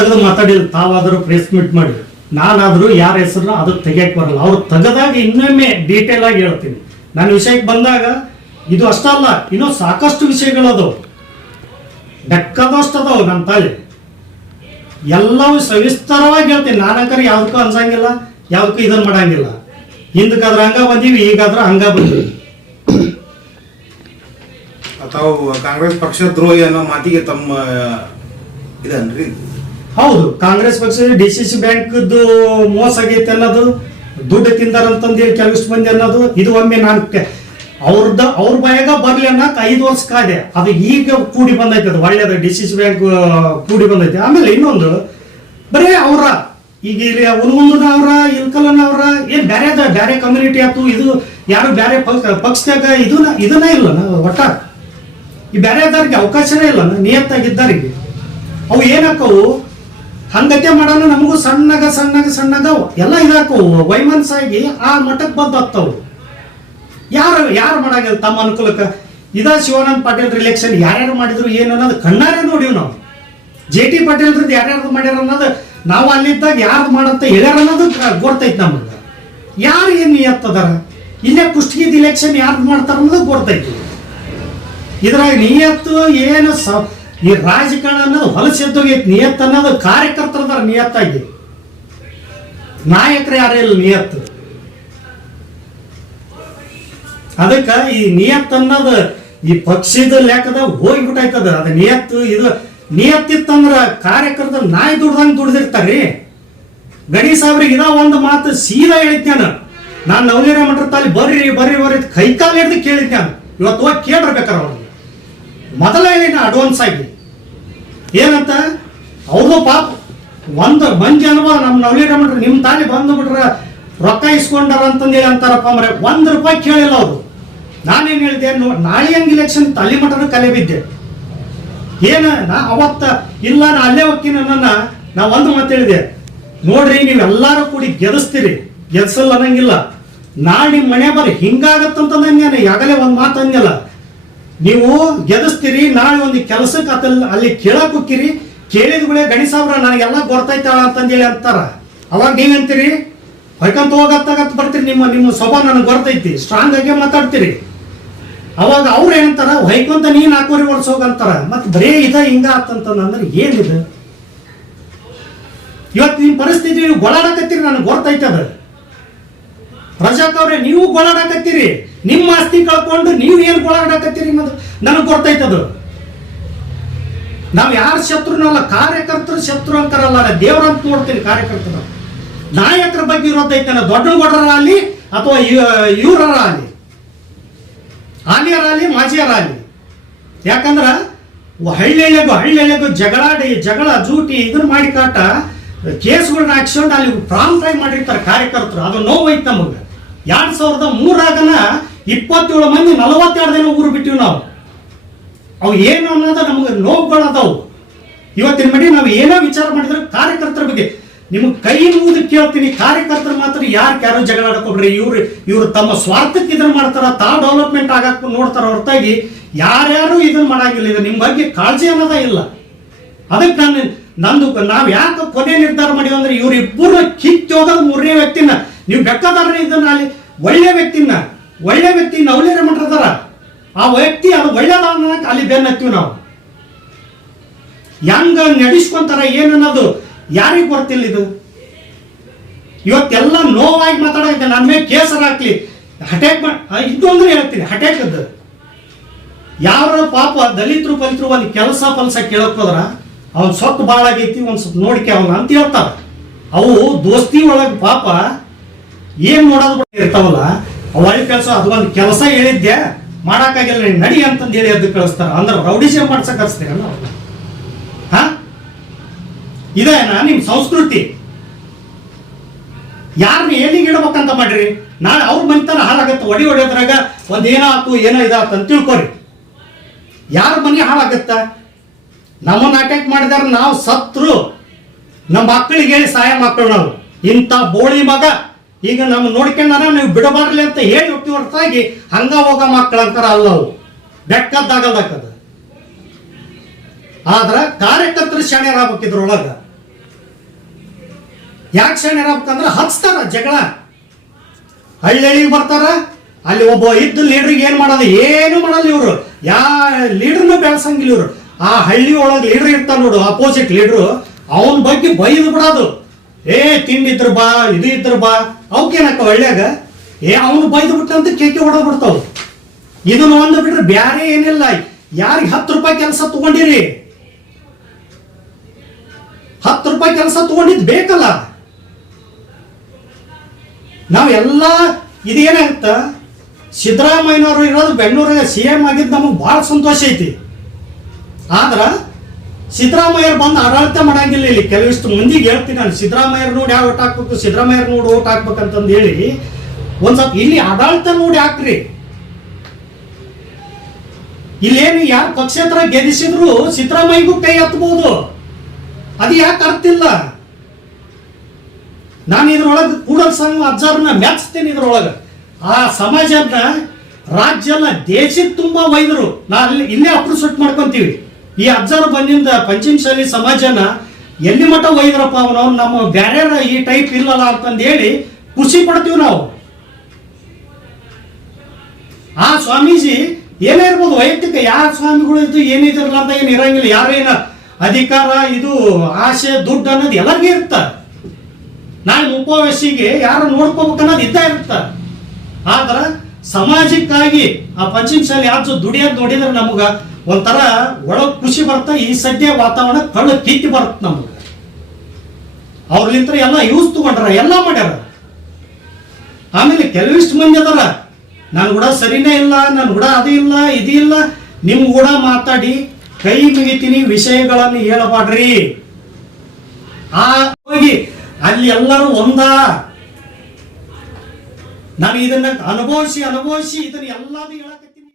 ತೆಗೆದು ಮಾತಾಡಿಲ್ಲ. ತಾವಾದರೂ press meet ಮಾಡಿ, ನಾನಾದರೂ ಯಾರ ಹೆಸರನ್ನ ಅದಕ್ಕೆ ತೆಗಿಯಕ್ಕೆ ಬರಲ್ಲ. ಅವ್ರು ತೆಗೆದಾಗ ಇನ್ನೊಮ್ಮೆ ಡೀಟೇಲ್ ಆಗಿ ಹೇಳ್ತೀನಿ. ನನ್ನ ವಿಷಯಕ್ಕೆ ಬಂದಾಗ ಇದು ಅಷ್ಟಲ್ಲ, ಇನ್ನೂ ಸಾಕಷ್ಟು ವಿಷಯಗಳದವು, ಬೇಕಾದಷ್ಟು ಅದಾವು ನನ್ನ ತಾಲಿ. ಎಲ್ಲವೂ ಸವಿಸ್ತರವಾಗಿ ಹೇಳ್ತೀನಿ. ನಾನಂಕರೆ ಯಾವುದಕ್ಕೂ ಅನ್ಸಂಗಿಲ್ಲ, ಯಾವುದಕ್ಕೂ ಇದನ್ನು ಮಾಡಂಗಿಲ್ಲ. ಹಿಂದಕ್ಕಾದ್ರೆ ಹಂಗ ಬಂದೀವಿ, ಈಗಾದ್ರೆ ಹಂಗ ಬಂದೀವಿ. ತಾವು ಕಾಂಗ್ರೆಸ್ ಪಕ್ಷ ದ್ರೋಹಿ ಅನ್ನೋ ಮಾತಿಗೆ ತಮ್ಮ ಇದನ್ರಿ? ಹೌದು, ಕಾಂಗ್ರೆಸ್ ಪಕ್ಷ DCC ಬ್ಯಾಂಕ್ದು ಮೋಸ ಆಗೈತೆ ಅನ್ನೋದು, ದುಡ್ಡು ತಿಂದಾರಂತಂದು ಕೆಲವಿಷ್ಟು ಮಂದಿ ಅನ್ನೋದು, ಇದು ಒಮ್ಮೆ ನಾನು ಅವ್ರ ಬಾಯಾಗ ಬರ್ಲಿ ಅನ್ನಕ್ 5 ವರ್ಷ ಕಾದೆ. ಅದು ಈಗ ಕೂಡಿ ಬಂದೈತೆ, ಅದು ಒಳ್ಳೇದು. DCC ಬ್ಯಾಂಕ್ ಕೂಡಿ ಬಂದೈತೆ. ಆಮೇಲೆ ಇನ್ನೊಂದು, ಬರೇ ಅವ್ರ ಈಗ ಇಲ್ಲಿ ಉನ್ಮುಂದನ ಅವ್ರ, ಇಲ್ಕಲನ ಅವ್ರ, ಏನ್ ಬ್ಯಾರೆ ಕಮ್ಯುನಿಟಿ ಆಯ್ತು, ಇದು ಯಾರು ಬ್ಯಾರೆ ಪಕ್ಷದಾಗ ಇದನ್ನ ಇಲ್ಲ ಒಟ್ಟ. ಈ ಬ್ಯಾರೆದಾರಿಗೆ ಅವಕಾಶನೇ ಇಲ್ಲ, ನಿಯತ್ತಾಗಿದ್ದಾರಿಗೆ. ಅವು ಏನಾಕವು ಹಂಗತೆ ಮಾಡೋಣ, ನಮಗೂ ಸಣ್ಣಗ ಎಲ್ಲ ಇದಾಕವು, ವೈಮನಸ್ಸಾಗಿ ಆ ಮಟ್ಟಕ್ಕೆ ಬಂದಾಗ್ತಾವು. ಯಾರು ಮಾಡಾಗಿಲ್ಲ ತಮ್ಮ ಅನುಕೂಲಕ್ಕೆ. ಶಿವಾನಂದ ಪಾಟೀಲ್ ರಿಲೆಕ್ಷನ್ ಯಾರ್ಯಾರು ಮಾಡಿದ್ರು ಏನು ಅನ್ನೋದು ಕಣ್ಣಾರೆ ನೋಡಿವ್ ನಾವು. JT ಪಾಟೀಲ್ರದ್ದು ಯಾರ್ಯಾರು ಮಾಡ್ಯಾರ ಅನ್ನೋದು ನಾವು ಅಲ್ಲಿದ್ದಾಗ ಯಾರು ಮಾಡಂತ ಹೇಳ್ಯಾರ ಅನ್ನೋದು ಗೊತ್ತೈತಿ ನಮಗೆ. ಯಾರು ಏನು ನಿಯತ್ತದಾರ, ಇಲ್ಲೇ ಕುಷ್ಟಗಿದ ಇಲೆಕ್ಷನ್ ಯಾರು ಮಾಡ್ತಾರ ಅನ್ನೋದು ಗೊತ್ತೈತಿ. ಇದ್ರಾಗ ನಿಯತ್ತು ಏನು ಈ ರಾಜಕಾರಣ ಅನ್ನೋದು ಹೊಲಸೆದ್ದೋಗೈತಿ. ನಿಯತ್ ಅನ್ನೋದು ಕಾರ್ಯಕರ್ತರದಾರ ನಿಯತ್ತಾಗಿ, ನಾಯಕರು ಯಾರೇ ಇಲ್ಲ ನಿಯತ್ತು. ಅದಕ್ಕೆ ಈ ನಿಯತ್ ಅನ್ನೋದು ಈ ಪಕ್ಷದ ಲೆಕ್ಕದ ಹೋಗ್ಬಿಟ್ಟೈತದ. ಅದು ಇದು ನಿಯತ್ತಿತ್ತಂದ್ರ ಕಾರ್ಯಕರ್ತ ನಾಯಿ ದುಡ್ದಂಗೆ ದುಡ್ದಿರ್ತಾರ್ರಿ. ಗಣಿ ಸಾಬ್ರಿಗೆ ಇದ ಒಂದು ಮಾತು ಸೀದಾ ಹೇಳಿದ್ಯಾನ. ನಾನು ನವಲೀರ ಮಠ ತಾಲಿ ಬರ್ರಿ ಕೈಕಾಲು ಹಿಡ್ದು ಕೇಳಿದ್ಯಾನ. ಇವತ್ತು ಹೋಗಿ ಕೇಳಿರ್ಬೇಕಾರ ಅವ್ರಿಗೆ. ಮೊದಲ ಹೇಳಿನ ಅಡ್ವಾನ್ಸ್ ಆಗಿ ಏನಂತ, ಅವ್ರದ್ದು ಪಾಪ ಒಂದು ಮಂದಿ ಅನುಭವ. ನಮ್ಮ ನವಲೀರ ಮಠ ನಿಮ್ಮ ತಾಲಿ ಬಂದು ಬಿಟ್ರ ರೊಕ್ಕ ಇಸ್ಕೊಂಡಾರ ಅಂತಂದೇಳಿ ಅಂತಾರಪ್ಪ ಅಂದ್ರೆ ₹1 ಕೇಳಿಲ್ಲ ಅವರು. ನಾನೇನು ಹೇಳಿದೆ, ನಾಳೆ ಹಂಗೆ ಇಲೆಕ್ಷನ್ ತಲೆ ಮಠದ ಕಲೆ ಬಿದ್ದೆ. ನಾ ಅವತ್ತ ಇಲ್ಲ, ನಾ ಅಲ್ಲೇ ಹೋಗ್ತೀನಿ ನನ್ನ. ನಾ ಒಂದು ಮಾತು ಹೇಳಿದೆ, ನೋಡ್ರಿ ನೀವೆಲ್ಲಾರು ಕೂಡಿ ಗೆದಿಸ್ತೀರಿ, ಗೆದ್ಸಲ್ಲ ಅನ್ನಂಗಿಲ್ಲ. ನಾಳೆ ನಿಮ್ಮ ಮನೆ ಬರ್ರಿ ಹಿಂಗಾಗತ್ತಂತ ನಂಗೇನ ಯಾಗಲೇ ಒಂದು ಮಾತು ಅಂದಿಲ್ಲ. ನೀವು ಗೆದಿಸ್ತೀರಿ, ನಾಳೆ ಒಂದು ಕೆಲಸಕ್ಕೆ ಅಲ್ಲಿ ಕೇಳಕ್ ಹೋಗ್ತೀರಿ. ಕೇಳಿದ್ಗಳೇ ಗಣಿಸಾಬ್ರ ನನಗೆಲ್ಲ ಗೊತ್ತೈತಾಳ ಅಂತಂದೇಳಿ ಅಂತಾರ. ಅವಾಗ ನೀವಂತೀರಿ ಹೊಯ್ಕಂತ ಹೋಗತ್ತಾಗತ್ತ ಬರ್ತೀರಿ. ನಿಮ್ಮ ಸ್ವಭಾವ ನನಗೆ ಗೊತ್ತೈತಿ, ಸ್ಟ್ರಾಂಗ್ ಆಗಿ ಮಾತಾಡ್ತೀರಿ. ಅವಾಗ ಅವ್ರು ಏನಂತಾರ, ಹೊಯ್ಕೊಂತ ನೀ 4 ವರ್ಷ ಹೋಗಂತಾರ. ಮತ್ತೆ ಬರೇ ಹಿಂಗ ಆತಂತಂದ್ರೆ ಏನಿದೆ? ಇವತ್ತು ನಿಮ್ಮ ಪರಿಸ್ಥಿತಿ ನೀವು ಗೊಳಾಡಕತ್ತೀರಿ, ನನಗೆ ಗೊತ್ತೈತೆ. ಅದ ಪ್ರಜಾಕ್ ಅವ್ರೆ, ನೀವು ಗೊಳಾಡಕತ್ತೀರಿ. ನಿಮ್ಮ ಆಸ್ತಿ ಕಳ್ಕೊಂಡು ನೀವು ಏನು ಗೊಳಾಡಕತ್ತೀರಿ ಅನ್ನೋದು ನನಗೆ ಗೊತ್ತೈತದು. ನಾವು ಯಾರ ಶತ್ರುನಲ್ಲ, ಕಾರ್ಯಕರ್ತರು ಶತ್ರು ಅಂತಾರಲ್ಲ, ದೇವರಂತ ನೋಡ್ತೀನಿ ಕಾರ್ಯಕರ್ತರು. ನಾಯಕರ ಬಗ್ಗೆ ಇರೋದೈತೆ, ದೊಡ್ಡ ಅಲ್ಲಿ ಅಥವಾ ಇವರ ಅಲ್ಲಿ, ಆಲಿಯರಾಗಲಿ ಮಾಜಿಯರಾಗಲಿ. ಯಾಕಂದ್ರ ಹಳ್ಳಿಗೂ ಜಗಳ ಜೂಟಿ ಇದನ್ನ ಮಾಡಿ ಕಾಟ ಕೇಸ್ಗಳನ್ನ ಹಾಕ್ಸ್ಕೊಂಡು ಅಲ್ಲಿ ಪ್ರಾಂಪ್ಟ್ ಆಗಿ ಮಾಡಿರ್ತಾರೆ ಕಾರ್ಯಕರ್ತರು. ಅದು ನೋವೈತೆ ನಮಗೆ. 2003 27 ಮಂದಿ 42 ದಿನ ಊರು ಬಿಟ್ಟಿವಿ ನಾವು. ಅವು ಏನು ಅನ್ನೋದು ನಮಗೆ ನೋವುಗಳದಾವು. ಇವತ್ತಿನ ಮಡಿ ನಾವು ಏನೋ ವಿಚಾರ ಮಾಡಿದ್ರೆ ಕಾರ್ಯಕರ್ತರ ಬಗ್ಗೆ ನಿಮಗೆ ಕೈ ಮುಗಿದು ಕೇಳ್ತೀನಿ, ಕಾರ್ಯಕರ್ತರು ಮಾತ್ರ ಯಾರು ಜಗಳ ಆಡ್ಕೊಬ್ರಿ. ಇವ್ರು ತಮ್ಮ ಸ್ವಾರ್ಥಕ್ಕೆ ಇದನ್ನ ಮಾಡ್ತಾರ, ತಾವು ಡೆವಲಪ್ಮೆಂಟ್ ಆಗಕ್ಕೆ ನೋಡ್ತಾರ ಹೊರತಾಗಿ ಯಾರ್ಯಾರು ಇದನ್ನ ಮಾಡಂಗಿಲ್ಲ. ಇದು ನಿಮ್ಮ ಬಗ್ಗೆ ಕಾಳಜಿ ಅನ್ನೋದ ಇಲ್ಲ. ಅದಕ್ಕೆ ನಾವು ಯಾಕೆ ಕೊನೆ ನಿರ್ಧಾರ ಮಾಡಿವಿ ಅಂದ್ರೆ, ಇವ್ರಿಬ್ಬರು ಕಿತ್ತು ಹೋಗೋದು 3ನೇ ವ್ಯಕ್ತಿನ. ನೀವು ಬೇಕಾದ್ರೆ ಇದನ್ನ ಅಲ್ಲಿ ಒಳ್ಳೆ ವ್ಯಕ್ತಿ ನವಲೀರ ಮಠದಾರ, ಆ ವ್ಯಕ್ತಿ ಅದು ಒಳ್ಳೆದ ಅಲ್ಲಿ ಬೆನ್ನತ್ತೀವಿ ನಾವು. ಹೆಂಗ ನಡೆಸ್ಕೊಂತಾರ ಏನನ್ನೋದು ಯಾರಿಗೆ ಗೊತ್ತಿಲ್ಲ. ಇದು ಇವತ್ತೆಲ್ಲ ನೋವಾಗಿ ಮಾತಾಡೋದಿದೆ. ನನ್ನ ಮೇಲೆ ಕೇಸರ್ ಹಾಕ್ಲಿ, ಅಟ್ಯಾಕ್ ಇದು ಅಂದ್ರೆ ಹೇಳ್ತೀನಿ, ಅಟ್ಯಾಕ್ ಅದು. ಯಾರ ಪಾಪ ದಲಿತರು ಪಲಿತರು ಒಂದು ಕೆಲಸ ಕೇಳಕ್ ಹೋದ್ರ ಅವ್ನ ಸೊಕ್ಕು ಭಾಳ ಆಗೈತಿ, ಒಂದ್ ಸ್ವಲ್ಪ ನೋಡಿಕೆ ಅವನ ಅಂತ ಹೇಳ್ತಾರ. ಅವು ದೋಸ್ತಿ ಒಳಗೆ ಪಾಪ ಏನ್ ನೋಡೋದು ಇರ್ತಾವಲ್ಲ, ಒಳ್ಳೆ ಕೆಲಸ. ಅದು ಒಂದು ಕೆಲಸ ಹೇಳಿದ್ದೆ ಮಾಡಕ್ಕಾಗಿಲ್ಲ, ನಡಿ ಅಂತಂದು ಹೇಳಿ ಅದು ಕಳಿಸ್ತಾರ. ಅಂದ್ರೆ ರೌಡಿಸಮ್ ಮಾಡ್ಸಕ್ ಕಳಿಸ್ತೀರಲ್ಲ ಅವ್ರನ್ನ. ಇದೇನಾ ನಿಮ್ ಸಂಸ್ಕೃತಿ? ಯಾರನ್ನ ಎಲ್ಲಿಗೆ ಇಡ್ಬೇಕಂತ ಮಾಡ್ರಿ? ನಾಳೆ ಅವ್ರ ಮನೆತನ ಹಾಳಾಗತ್ತೆ. ಹೊಡೆಯೋದ್ರಾಗ ಒಂದ್ ಏನಾಯ್ತು ಏನೋ ಇದಾಯ್ತು ಅಂತ ತಿಳ್ಕೊರಿ. ಯಾರ ಮನೆ ಹಾಳಾಗತ್ತ? ನಮ್ಮನ್ನ ಅಟ್ಯಾಕ್ ಮಾಡಿದಾರ, ನಾವು ಸತ್ರು ನಮ್ಮ ಮಕ್ಕಳಿಗೆ ಹೇಳಿ ಸಹಾಯ ಮಕ್ಕಳು ನಾವು. ಇಂಥ ಬೋಳಿ ಮಗ ಈಗ ನಮ್ಮ ನೋಡ್ಕೊಂಡಾರ ನೀವು ಬಿಡಬಾರ್ಲಿ ಅಂತ ಹೇಳಿ ಹೋಗ್ತೀವಿ ಹೊರತಾಗಿ ಹಂಗ ಹೋಗ ಮಕ್ಕಳು ಅಂತಾರ ಅಲ್ಲವು. ಬೆಕ್ಕದ್ದಾಗಲ್ದಾಕದ. ಆದ್ರ ಕಾರ್ಯಕರ್ತರು ಶಾಣ್ಯರಾಗಬೇಕಿದ್ರೊಳಗ ಯಾಕೆ ಶಾಣ್ಯರಾಗ್ಬೇಕಂದ್ರೆ ಹಚ್ತಾರ ಜಗಳ. ಹಳ್ಳಿಗೆ ಬರ್ತಾರ, ಅಲ್ಲಿ ಒಬ್ಬ ಇದ್ದ ಲೀಡ್ರಿಗೆ ಏನು ಮಾಡೋದು, ಏನು ಮಾಡಲ್ಲ ಇವರು. ಯಾ ಲೀಡ್ರನ್ನ ಬೆಳೆಸಂಗಿಲ್ಲ ಇವರು. ಆ ಹಳ್ಳಿ ಒಳಗೆ ಲೀಡ್ರ್ ಇರ್ತಾನ ನೋಡು, ಅಪೋಸಿಟ್ ಲೀಡ್ರು, ಅವನ ಬಗ್ಗೆ ಬೈದು ಬಿಡೋದು. ತಿಂಡಿದ್ರು ಬಾ, ಇದು ಇದ್ರ ಬಾ, ಅವಕ್ಕೇನಕ್ಕ ಹಳ್ಳಿಯಾಗ ಅವನು ಬೈದು ಬಿಟ್ಟಂತ ಕೇಕೆ ಹೊಡೆದು ಬಿಡ್ತಾವ. ಇದನ್ನು ಒಂದು ಬಿಟ್ರೆ ಬ್ಯಾರೆ ಏನಿಲ್ಲ. ಯಾರಿಗೆ 10 ರೂಪಾಯಿ ಕೆಲಸ ತಗೊಂಡಿರಿ, 10 ರೂಪಾಯಿ ಕೆಲಸ ತಗೊಂಡಿದ್ ಬೇಕಲ್ಲ. ನಾವೆಲ್ಲ ಇದೇನಾಗುತ್ತ, ಸಿದ್ದರಾಮಯ್ಯನವರು ಇರೋದು ಬೆಂಗಳೂರಿಗೆ CM ಆಗಿದ್ದು ನಮಗೆ ಭಾಳ ಸಂತೋಷ ಐತಿ. ಆದ್ರ ಸಿದ್ದರಾಮಯ್ಯರು ಬಂದು ಆಡಳಿತ ಮಾಡಂಗಿಲ್ಲ ಇಲ್ಲಿ. ಕೆಲವಿಷ್ಟು ಮಂದಿಗೆ ಹೇಳ್ತೀನಿ ನಾನು, ಸಿದ್ದರಾಮಯ್ಯರು ನೋಡಿ ಯಾವ ಓಟ್ ಹಾಕ್ಬೇಕು, ಸಿದ್ದರಾಮಯ್ಯರು ನೋಡಿ ಓಟ್ ಹಾಕ್ಬೇಕಂತಂದು ಹೇಳಿ ಒಂದ್ ಸ್ವಲ್ಪ ಇಲ್ಲಿ ಆಡಳಿತ ನೋಡಿ ಹಾಕ್ರಿ. ಇಲ್ಲೇನು ಯಾರು ಪಕ್ಷೇತರ ಗೆಲ್ಲಿಸಿದ್ರು ಸಿದ್ದರಾಮಯ್ಯಗೂ ಕೈ ಹತ್ತಬಹುದು. ಅದು ಯಾಕೆ ಅರ್ತಿಲ್ಲ. ನಾನು ಇದ್ರೊಳಗೆ ಕೂಡಲ್ ಸಂಘ ಅಜ್ಜಾರನ್ನ ಮೆಚ್ತೇನೆ. ಇದ್ರೊಳಗೆ ಆ ಸಮಾಜನ ರಾಜ್ಯ ಅಲ್ಲ ದೇಶದ ತುಂಬಾ ವೈದರು. ಇಲ್ಲೇ ಅಪ್ರಿಸಿಯೇಟ್ ಮಾಡ್ಕೊಂತೀವಿ. ಈ ಅಜ್ಜಾರು ಬಂದಿಂದ ಪಂಚಮಶಾಲಿ ಸಮಾಜನ ಎಲ್ಲಿ ಮಟ್ಟ ಒಯ್ದ್ರಪ್ಪ ಅವನು, ನಮ್ಮ ಬ್ಯಾರೆ ಈ ಟೈಪ್ ಇಲ್ಲಲ್ಲ ಅಂತಂದು ಹೇಳಿ ಖುಷಿ ಪಡ್ತೀವಿ ನಾವು. ಆ ಸ್ವಾಮೀಜಿ ಏನೇ ಇರ್ಬೋದು ವೈಯಕ್ತಿಕ, ಯಾರ ಸ್ವಾಮಿಗಳು ಇದ್ದು ಏನಿದಿರಲ್ಲ ಅಂತ ಏನು ಇರಂಗಿಲ್ಲ. ಯಾರೇನ ಅಧಿಕಾರ, ಇದು ಆಸೆ, ದುಡ್ಡು ಅನ್ನೋದು ಎಲ್ಲರಿಗೂ ಇರುತ್ತ. ನಾಳೆ 30 ವಯಸ್ಸಿಗೆ ಯಾರು ನೋಡ್ಕೋಬೇಕು ಅನ್ನೋದು ಇದ್ದ ಇರುತ್ತ. ಆದ್ರ ಸಮಾಜಕ್ಕಾಗಿ ಆ ಪಂಚಮಶಾಲಿ ಅಜ್ಜ ದುಡಿಯೋದು ನೋಡಿದ್ರೆ ನಮಗ ಒಂಥರ ಒಳಗ್ ಖುಷಿ ಬರುತ್ತೆ. ಈ ಸದ್ಯ ವಾತಾವರಣ ಕಳ್ಳ ಕೀರ್ತಿ ಬರುತ್ತೆ ನಮ್ಗೆ. ಅವ್ರಲಿಂತ್ರ ಎಲ್ಲ ಯೂಸ್ ತಗೊಂಡ್ರ, ಎಲ್ಲ ಮಾಡ್ಯಾರ. ಆಮೇಲೆ ಕೆಲವಿಷ್ಟು ಮಂದಿ ಅದಾರ, ನಾನು ಕೂಡ ಸರಿನೇ ಇಲ್ಲ, ನಾನು ಕೂಡ ಅದು ಇಲ್ಲ, ಇದು ಇಲ್ಲ, ನಿಮ್ ಕೂಡ ಮಾತಾಡಿ ಕೈ ಮುಗಿತೀನಿ, ವಿಷಯಗಳನ್ನು ಹೇಳಬಾಡ್ರಿ. ಆ ಹೋಗಿ ಅಲ್ಲಿ ಎಲ್ಲರೂ ಒಂದ. ನಾನು ಇದನ್ನ ಅನುಭವಿಸಿ ಇದನ್ನ ಎಲ್ಲದೂ ಹೇಳಕ್ಕೆ